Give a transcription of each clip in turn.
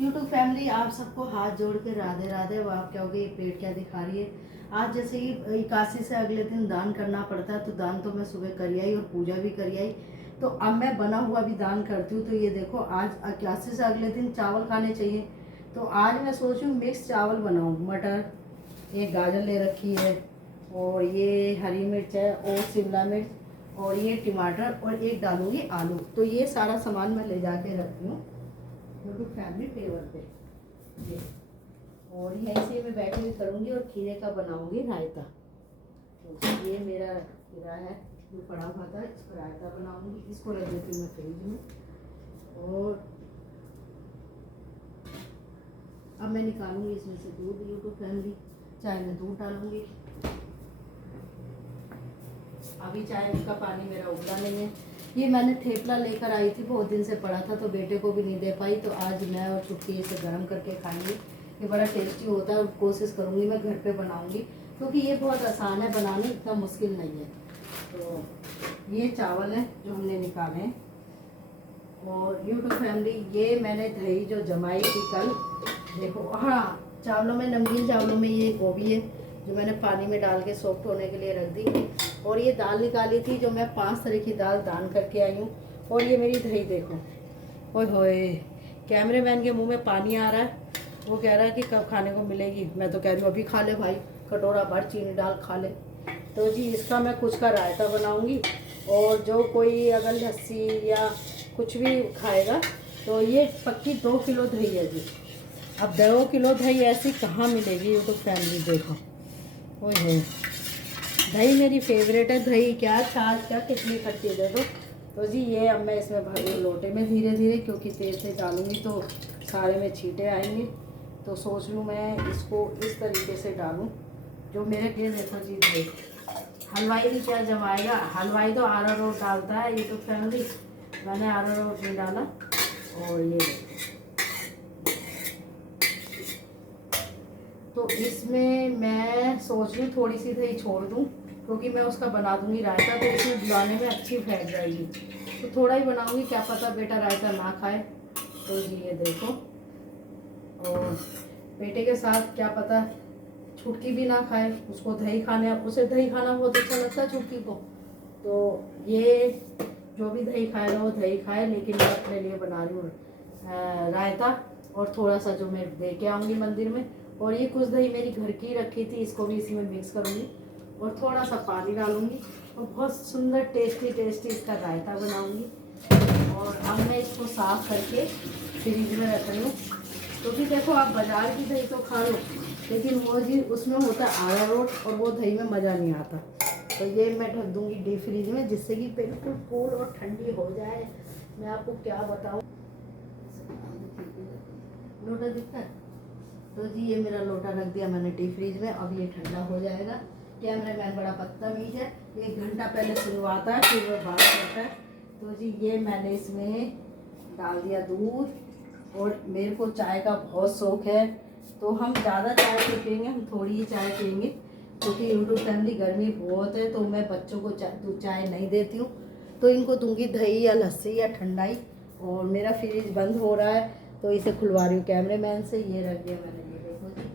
YouTube family, आप सबको हाथ जोड़ के राधे राधे। वो आप कहोगे ये पेट क्या दिखा रही है। आज जैसे ही इक्यासी से अगले दिन दान करना पड़ता है, तो दान तो मैं सुबह करी आई और पूजा भी करी आई। तो अब मैं बना हुआ भी दान करती हूँ। तो ये देखो, आज इक्यासी से अगले दिन चावल खाने चाहिए। तो आज मैं सोच रही हूँ मिक्स चावल बनाऊँ। मटर, एक गाजर ले रखी है, और ये हरी मिर्च है, और शिमला मिर्च, और ये टमाटर, और एक डालूंगी आलू। तो ये सारा सामान मैं ले जाके रखती हूँ यूट्यूब फैमिली टेबल पे। ये और यहीं से मैं बैठे हुई करूँगी और खीरे का बनाऊँगी रायता। तो ये मेरा खीरा है जो पड़ा हुआ था, इसका रायता बनाऊँगी। इसको रख देती हूँ मैं फ्रिज में। और अब मैं निकालूंगी इसमें से दूध यूट्यूब फैमिली। चाय में दूध डालूंगी। अभी चाय का पानी मेरा उबला नहीं है। ये मैंने थेपला लेकर आई थी, बहुत दिन से पड़ा था, तो बेटे को भी नहीं दे पाई। तो आज मैं और चुटकी इसे गर्म करके खाएंगे। ये बड़ा टेस्टी होता है और कोशिश करूँगी मैं घर पे बनाऊँगी, क्योंकि ये बहुत आसान है बनाने, इतना मुश्किल नहीं है। तो ये चावल है जो हमने निकाले हैं। और यूट्यूब फैमिली, ये मैंने दही जो जमाई थी कल, देखो। हाँ, चावलों में, नमकीन चावलों में ये गोभी है जो मैंने पानी में डाल के सॉफ्ट होने के लिए रख दी। और ये दाल निकाली थी जो मैं 5 तरह की दाल दान करके आई हूँ। और ये मेरी दही देखो। ओए होए, कैमरेमैन के मुंह में पानी आ रहा है। वो कह रहा है कि कब खाने को मिलेगी। मैं तो कह रही हूँ अभी खा ले भाई, कटोरा भर चीनी डाल खा ले। तो जी इसका मैं कुछ का रायता बनाऊँगी। और जो कोई अगर लस्सी या कुछ भी खाएगा, तो ये पक्की 2 किलो दही है जी। अब 2 किलो दही ऐसी कहाँ मिलेगी यूट्यूब फैमिली, देखो। ओए होए, दही मेरी फेवरेट है। दही क्या, छाछ क्या, कितनी खट्टी दे दो। तो जी ये अब मैं इसमें भर रही लोटे में धीरे धीरे, क्योंकि तेल से डालूंगी तो सारे में छींटे आएंगे। तो सोच लूँ मैं इसको इस तरीके से डालूँ जो मेरे लिए। देखो जी दही, हलवाई भी क्या जमाएगा। हलवाई तो अरारोट डालता है यूट्यूब फैमिली, मैंने अरारोट नहीं डाला। और ये तो इसमें मैं सोच रही थोड़ी सी दही छोड़ दूँ, क्योंकि मैं उसका बना दूंगी रायता, तो इसमें बुलाने में अच्छी फैल जाएगी। तो थोड़ा ही बनाऊंगी, क्या पता बेटा रायता ना खाए। तो जी ये देखो। और बेटे के साथ क्या पता छुटकी भी ना खाए, उसको दही खाने, उसे दही खाना बहुत अच्छा लगता है छुटकी को। तो ये जो भी दही खाएगा वो दही खाए, लेकिन मैं अपने लिए बना रही हूँ रायता। और थोड़ा सा जो मैं दे के आऊँगी मंदिर में। और ये कुछ दही मेरी घर की रखी थी, इसको भी इसी में मिक्स करूँगी और थोड़ा सा पानी डालूँगी और बहुत सुंदर टेस्टी टेस्टी इसका रायता बनाऊँगी। और अब मैं इसको साफ़ करके फ्रिज में रख रही हूँ, क्योंकि देखो आप बाज़ार की दही तो खा लो, लेकिन वो जी उसमें होता है अरारोट, और वो दही में मज़ा नहीं आता। तो ये मैं ढक दूँगी डीप फ्रिज में, जिससे कि बिल्कुल कूल और ठंडी हो जाए। मैं आपको क्या बताऊँ, लोटा दिखता है। तो जी ये मेरा लोटा रख दिया मैंने डीप फ्रिज में, अब ये ठंडा हो जाएगा। कैमरामैन बड़ा बदतमीज है, 1 घंटा पहले शुरुआता है फिर वो बात करता है। तो जी ये मैंने इसमें डाल दिया दूध। और मेरे को चाय का बहुत शौक़ है, तो हम ज़्यादा चाय नहीं पियेंगे, हम थोड़ी ही चाय पियेंगे, क्योंकि यूट्यूब फैमिली गर्मी बहुत है। तो मैं बच्चों को चाय नहीं देती हूँ, तो इनको दूंगी दही या लस्सी या ठंडाई। और मेरा फ्रिज बंद हो रहा है, तो इसे खुलवा रही हूँ कैमरेमैन से। ये रख दिया मैंने, ये देखो जी।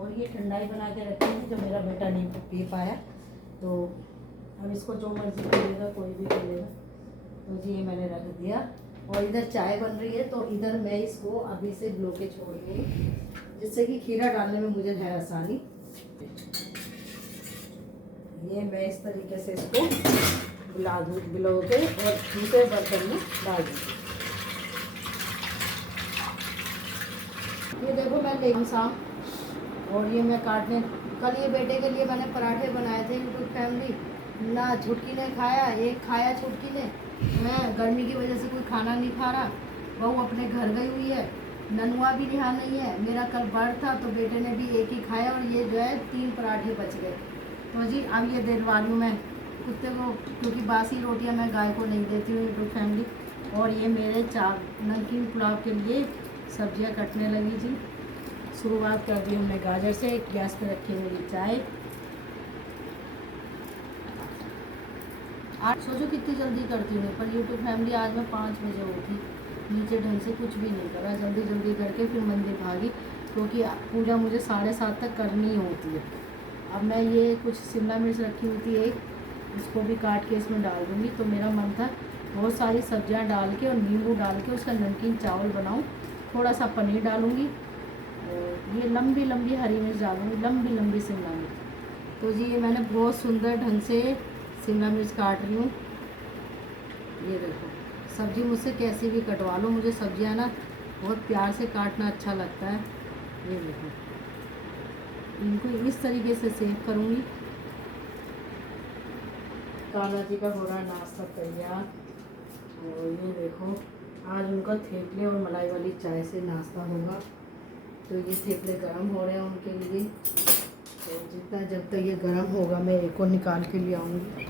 और ये ठंडाई बना के रखी थी जो मेरा बेटा नहीं पी पाया। तो अब इसको जो मर्जी पिएगा, कोई भी पी लेगा। तो जी ये मैंने रख दिया। और इधर चाय बन रही है, तो इधर मैं इसको अभी से भिगो के छोड़ दूँगी, जिससे कि खीरा डालने में मुझे है आसानी। ये मैं इस तरीके से इसको भिगो के और दूसरे बर्तन में डाल दूँगी। ये देखो मैं लेगी शाम, और ये मैं काटने, कल ये बेटे के लिए मैंने पराठे बनाए थे यूट्यूब फैमिली। ना छुटकी ने खाया, एक खाया छुटकी ने। मैं गर्मी की वजह से कोई खाना नहीं खा रहा, बहू अपने घर गई हुई है, ननुआ भी यहाँ नहीं है। मेरा कल बर्थ था, तो बेटे ने भी एक ही खाया, और ये जो है 3 पराठे बच गए। तो जी अब ये दिलवा लूँ मैं कुत्ते को, क्योंकि बासी रोटियाँ मैं गाय को नहीं देती हूँ यूट्यूब फैमिली। और ये मेरे नमकीन पुलाव के लिए सब्जियां कटने लगी जी। शुरुआत कर दी हमने गाजर से। गैस पे रखी मेरी चाय। आज सोचो कितनी जल्दी करती हूँ, पर यूट्यूब फैमिली आज मैं 5 बजे उठी। नीचे ढंग से कुछ भी नहीं करा, जल्दी जल्दी करके फिर मंदिर भागी, क्योंकि पूजा मुझे 7:30 तक करनी होती है। अब मैं ये कुछ शिमला मिर्च रखी हुई थी एक, इसको भी काट के इसमें डाल दूँगी। तो मेरा मन था बहुत सारी सब्जियां डाल के और नींबू डाल के उसका नमकीन चावल बनाऊं। थोड़ा सा पनीर डालूँगी और ये लंबी लंबी हरी मिर्च डालूँगी, लंबी लंबी शिमला मिर्च। तो जी ये मैंने बहुत सुंदर ढंग से शिमला मिर्च काट रही हूँ। ये देखो, सब्ज़ी मुझसे कैसी भी कटवा लो, मुझे सब्जियाँ ना बहुत प्यार से काटना अच्छा लगता है। ये देखो, इनको इस तरीके से सेव करूँगी। काला जी का हो रहा नाश्ता तैयार। और ये देखो, आज उनका थेपले और मलाई वाली चाय से नाश्ता होगा। तो ये थेपले गर्म हो रहे हैं उनके लिए। तो जितना जब तक ये गर्म होगा मैं एक और निकाल के ले आऊँगी।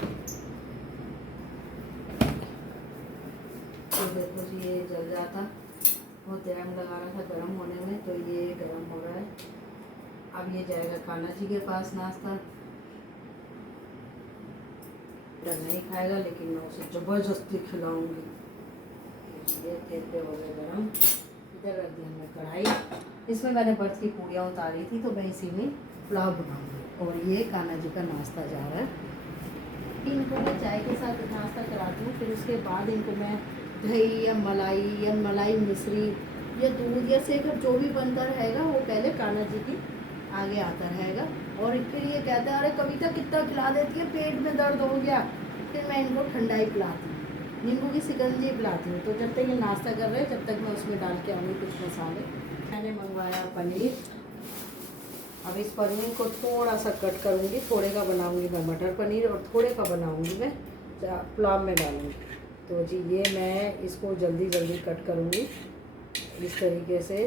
तो देखो जी ये जल जाता, बहुत टाइम लगा रहा था गर्म होने में। तो ये गर्म हो रहा है। अब ये जाएगा कान्हा जी के पास नाश्ता। नहीं खाएगा लेकिन मैं उसे ज़बरदस्ती खिलाऊंगी। ये थेपले हो गए गरम। इधर रख दी हमने कढ़ाई, इसमें मैंने बर्फ़ की पूड़ियाँ उतारी थी, तो मैं इसी में पुलाव बनाऊंगी। और ये कान्हा जी का नाश्ता जा रहा है। इनको मैं चाय के साथ नाश्ता कराती हूँ, फिर उसके बाद इनको मैं दही या मलाई मिश्री या दूध या सेकर जो भी बनता रहेगा वो पहले कान्हा जी की आगे आता रहेगा। और फिर ये कहते हैं अरे कविता कितना खिला देती है, पेट में दर्द हो गया। फिर मैं इनको ठंडाई पिलाती हूँ, नींबू की शिकंजी पिलाती हूँ। तो जब तक ये नाश्ता कर रहे हैं जब तक मैं उसमें डाल के आऊँगी कुछ मसाले। मैंने मंगवाया पनीर। अब इस पनीर को थोड़ा सा कट करूँगी, थोड़े का बनाऊँगी मैं मटर पनीर और थोड़े का बनाऊँगी मैं पुलाव में डालूँगी। तो जी ये मैं इसको जल्दी जल्दी कट करूँगी इस तरीके से,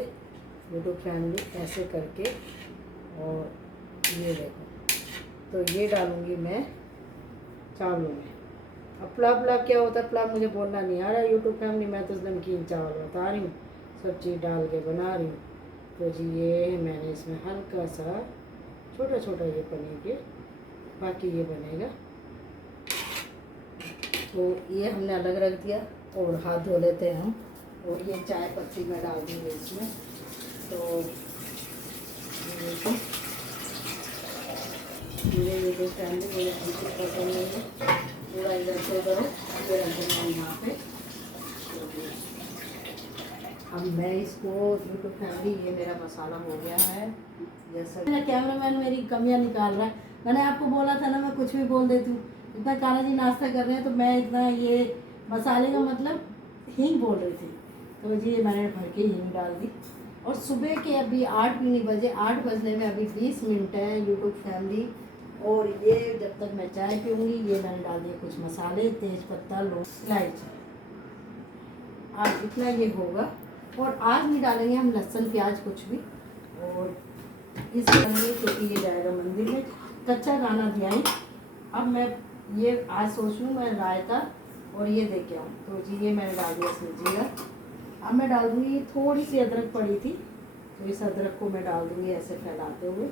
यूट्यूब फैमिली ऐसे करके। और ये देखो, तो ये डालूँगी मैं चावलों में। अब पुलाव क्या होता है, पुलाव मुझे बोलना नहीं आ रहा है यूट्यूब फैमिली, मैं तो नमकीन चावल बता रही हूँ, सब चीज़ डाल के बना रही हूँ। तो जी ये मैंने इसमें हल्का सा छोटा छोटा ये पनीर के, बाकी ये बनेगा। तो ये हमने अलग रख दिया और हाथ धो लेते हैं हम। और ये चाय पत्ती मैं डाल दूँगी इसमें। तो मेरे यूट्यूब फैमिली मेरे बिल्कुल पसंद नहीं है, पूरा इधर से करो फिर मैं यहाँ पे। अब मैं इसको यूट्यूब फैमिली, ये मेरा मसाला हो गया है। जैसा मेरा कैमरामैन मेरी कमियाँ निकाल रहा है। मैंने आपको बोला था ना मैं कुछ भी बोल देती हूँ। इतना कान्हा जी नाश्ता कर रहे हैं तो मैं इतना ये मसाले का मतलब हींग बोल रही थी। तो जी ये मैंने भर के हींग डाल दी। और सुबह के अभी 8 भी नहीं बजे, 8 बजने में अभी 20 मिनट है यूट्यूब फैमिली। और ये जब तक मैं चाय पीऊँगी, ये मैंने डाल दिए कुछ मसाले, तेज पत्ता, लौंग, इलायची। आज इतना ये होगा। और आज नहीं डालेंगे हम लहसुन प्याज कुछ भी। और इस डालेंगे क्योंकि ये जाएगा मंदिर में, कच्चा गाना दिया है। अब मैं ये आज सोच लूँ मैं रायता और ये दे के आऊँ। तो जी ये मैंने डाल दिया इसमें जीरा। अब मैं डाल दूँगी, थोड़ी सी अदरक पड़ी थी तो इस अदरक को मैं डाल दूँगी ऐसे फैलाते हुए।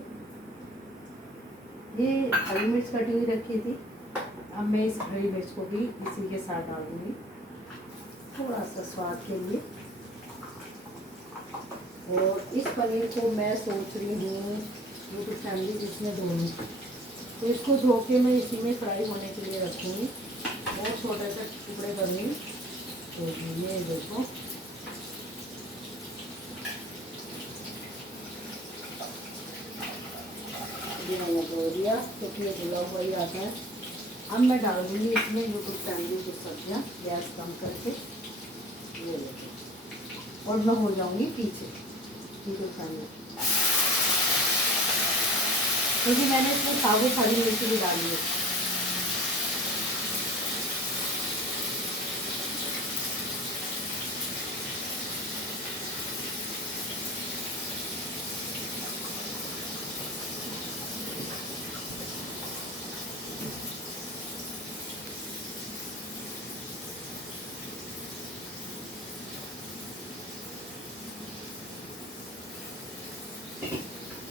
ये हरी मिर्च कटी हुई रखी थी, अब मैं इस हरी मिर्च को भी इसी के साथ डाल दूँगी थोड़ा सा स्वाद के लिए। और इस पनीर को मैं सोच रही हूँ यूट्यूब फैमिली जिसमें धोनी, तो इसको धो के मैं इसी में फ्राई होने के लिए रखूँगी। बहुत छोटे से टुकड़े करूँगी। तो ये देखो, ये मैंने धो दिया क्योंकि ये धुला हुआ ही आता है। अब मैं डाल दूँगी इसमें यूट्यूब फैमिली की सब्जियाँ, गैस कम करके। ये देखो, और मैं हो जाऊँगी पीछे यूट्यूब फैमिली। क्योंकि मैंने इसमें साबुत हरी मिर्ची भी डाली है।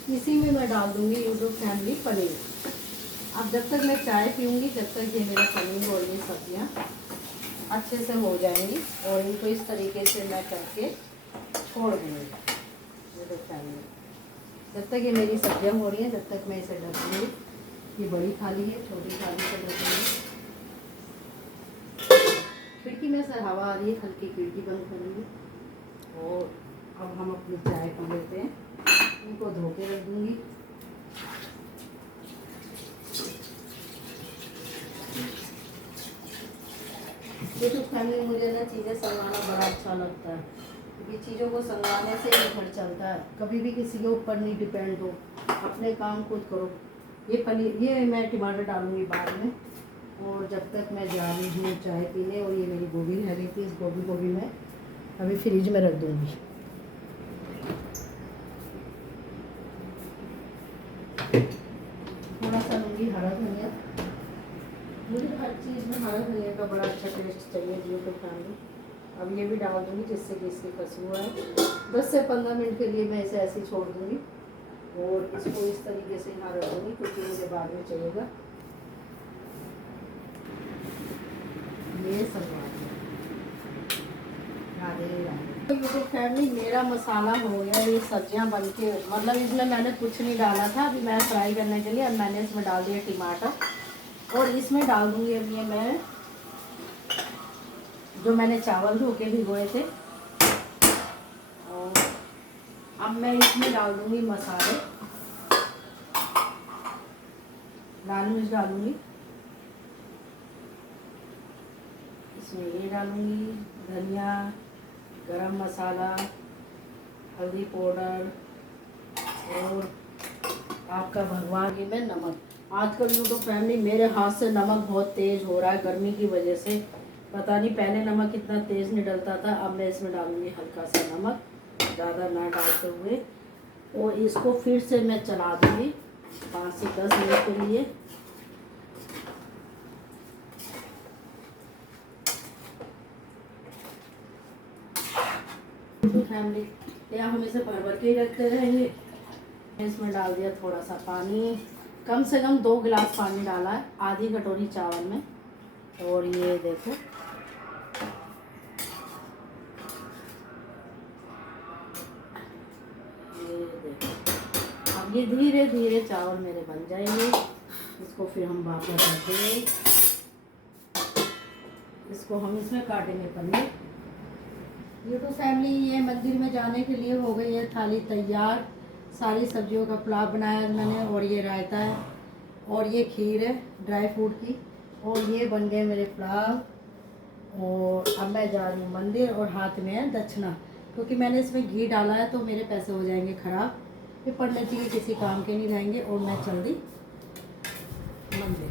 इसी में मैं डाल दूँगी यूट्यूब फैमिली पनीर। अब जब तक मैं चाय पीऊँगी जब तक ये मेरा पनीर और ये सब्जियाँ अच्छे से हो जाएंगी और इनको इस तरीके से मैं करके छोड़ दूँगी। ये तो फैमिली, जब तक ये मेरी सब्जियाँ हो रही हैं जब तक मैं इसे ढक दूँगी। ये बड़ी थाली है, छोटी थाली से ढक दूँगी। खिड़की में से हवा आ रही है, हल्की खिड़की बंद करूँगी। और अब हम अपनी चाय पी लेते हैं। इनको धो के रख दूँगी। ये तो फैमिली, मुझे ना चीज़ें संभालना बड़ा अच्छा लगता है, क्योंकि चीज़ों को संभालने से ही घर चलता है। कभी भी किसी के ऊपर नहीं डिपेंड हो, अपने काम खुद करो। ये पनीर, ये मैं टमाटर डालूँगी बाद में। और जब तक मैं जा रही हूँ चाय पीने, और ये मेरी गोभी रह गई थी, इस गोभी को भी मैं अभी फ्रिज में रख दूँगी। थोड़ा सा लूँगी हरा धनिया। मुझे हर चीज़ में हरा धनिया का बड़ा अच्छा टेस्ट चाहिए जियो के फैमिली। अब ये भी डाल दूँगी जिससे कि इसकी खुशबू आए। 10 से 15 मिनट के लिए मैं इसे ऐसे ही छोड़ दूँगी और इसको इस तरीके से यहाँ रख दूँगी, क्योंकि मुझे बाद में चाहिएगा। ये सब तो यूट्यूब फैमिली, मेरा मसाला हो गया। ये सब्जियां बन के, मतलब इसमें मैंने कुछ नहीं डाला था। अभी मैं फ्राई करने के लिए अब मैंने इसमें डाल दिया टमाटर, और इसमें डाल दूँगी अब ये मैं जो मैंने चावल धो के भिगोए थे। और अब मैं इसमें डाल दूँगी मसाले। लाल मिर्च डालूँगी, इसमें ये डालूँगी धनिया, गरम मसाला, हल्दी पाउडर, और आपका भगवान की में नमक। आजकल यूट्यूब फैमिली मेरे हाथ से नमक बहुत तेज़ हो रहा है गर्मी की वजह से। पता नहीं पहले नमक इतना तेज़ नहीं डलता था। अब मैं इसमें डालूँगी हल्का सा नमक, ज़्यादा ना डालते हुए। और इसको फिर से मैं चला दूँगी 5 से 10 मिनट के लिए। फैमिली या हम इसे भर भर के ही रखते रहेंगे। इसमें डाल दिया थोड़ा सा पानी, कम से कम 2 गिलास पानी डाला है, आधी कटोरी चावल में। और ये देखो, अब ये धीरे धीरे चावल मेरे बन जाएंगे। इसको फिर हम वापस रख देंगे। इसको हम इसमें काटेंगे पनीर। ये तो फैमिली, ये मंदिर में जाने के लिए हो गई है थाली तैयार। सारी सब्जियों का पुलाव बनाया मैंने, और ये रायता है, और ये खीर है ड्राई फ्रूट की, और ये बन गए मेरे पुलाव। और अब मैं जा रही हूँ मंदिर, और हाथ में है दक्षिणा, क्योंकि मैंने इसमें घी डाला है तो मेरे पैसे हो जाएंगे ख़राब। ये पढ़ने चाहिए, किसी काम के नहीं रहेंगे। और मैं चल दी मंदिर।